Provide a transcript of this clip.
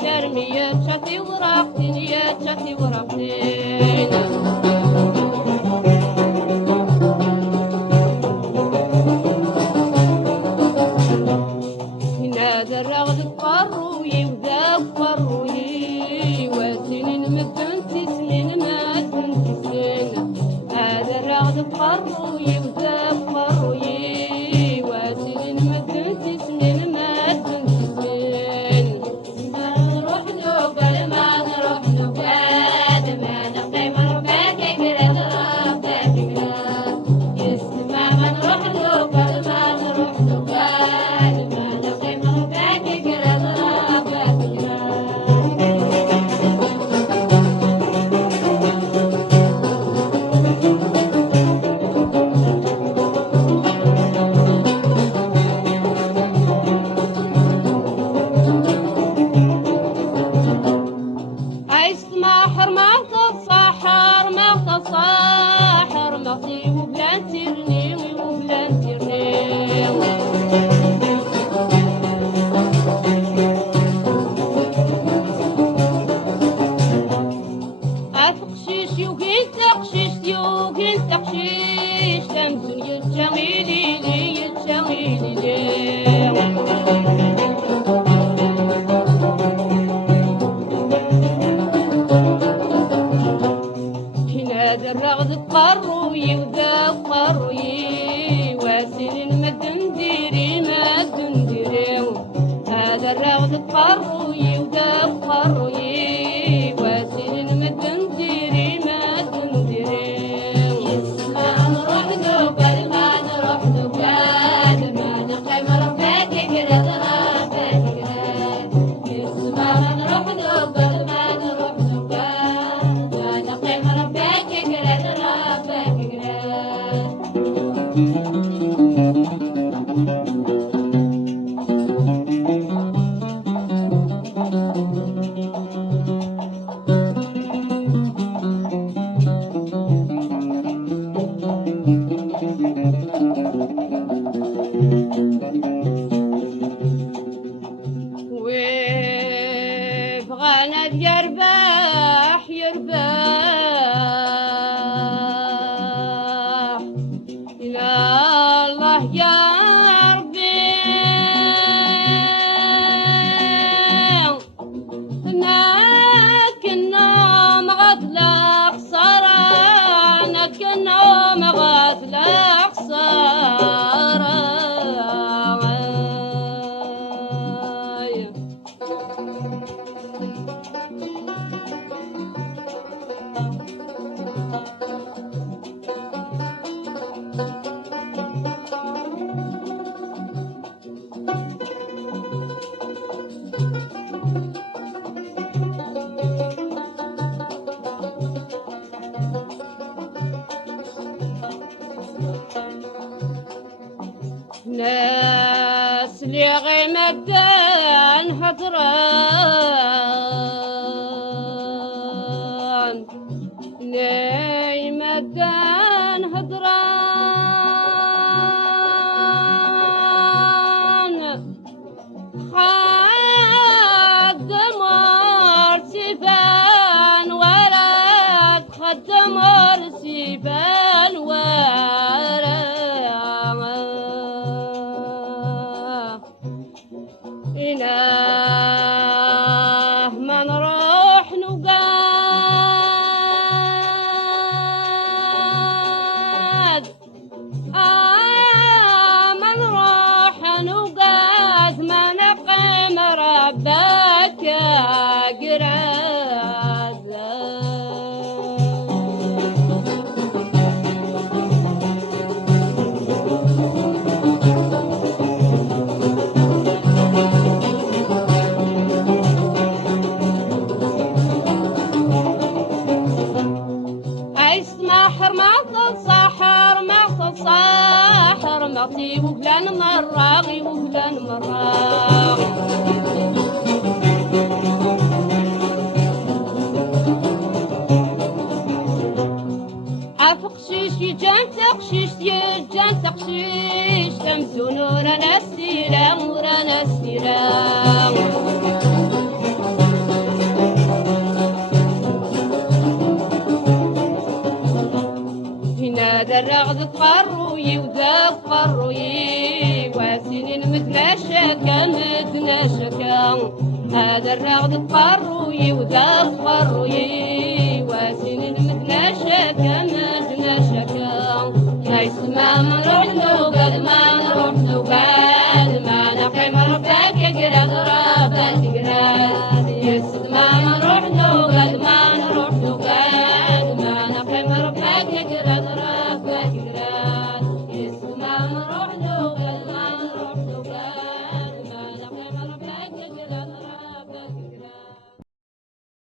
ترمية شاتي ورقتين يا شاتي ورقتين هنا الرغد قروي وذاك قروي وسنين مدن تسنين ما تنتسين هذا الرغد قروي وذاك قروي وسنين مدن تسنين ما تنتسين ما نروح نوبل ما نروح نوبل ما نقيم ربك قرد ربك قرد يسمع ما نروح نوبل ما نروح نوبل ما نقيم ربك قرد ربك اسمع حرمة الصحر ما تصاحر مغطي وبلان ترني وبلان ترني أفقشيش يوكين تقشيش يوكين تقشيش تمزون يتشغيلي لي يتشغيلي لي هذا الرغد قروي وذا قروي واسنين ما دنديري ما دنديري هذا الرغد قروي وذا قروي واسنين ما دنديري ما دنديري ما نروح نوبل ما نروح نوبل ما نقيم ربك قرد ربك قرد ما نروح نوبل ما نروح نوبل ما نقيم ربك قرد ربك قرد وبغانا يرباح يرباح إلى الله يا ربي نكنهم غفلة خسارة نكنهم غفلة خسارة ناس اللي غيمدان هضران نايمدان هضران خدم سيفان ورد خدم سيفان ورد إله ما نروح نقاد ما نروح نقاد ما نقيم ربك قراد اسمع حرمة الصحر ما تصاحر مغطي وبلان مراغي وبلان مراغي أفقشيش يجان تقشيش يجان تقشيش تمزون ورانا السلام ورانا السلام قروي وذاك قروي وسنين مثل شكا مثل شكا هذا الرغد قروي وذاك قروي وسنين مثل شكا مثل شكا ما يسمع من روح له قد ما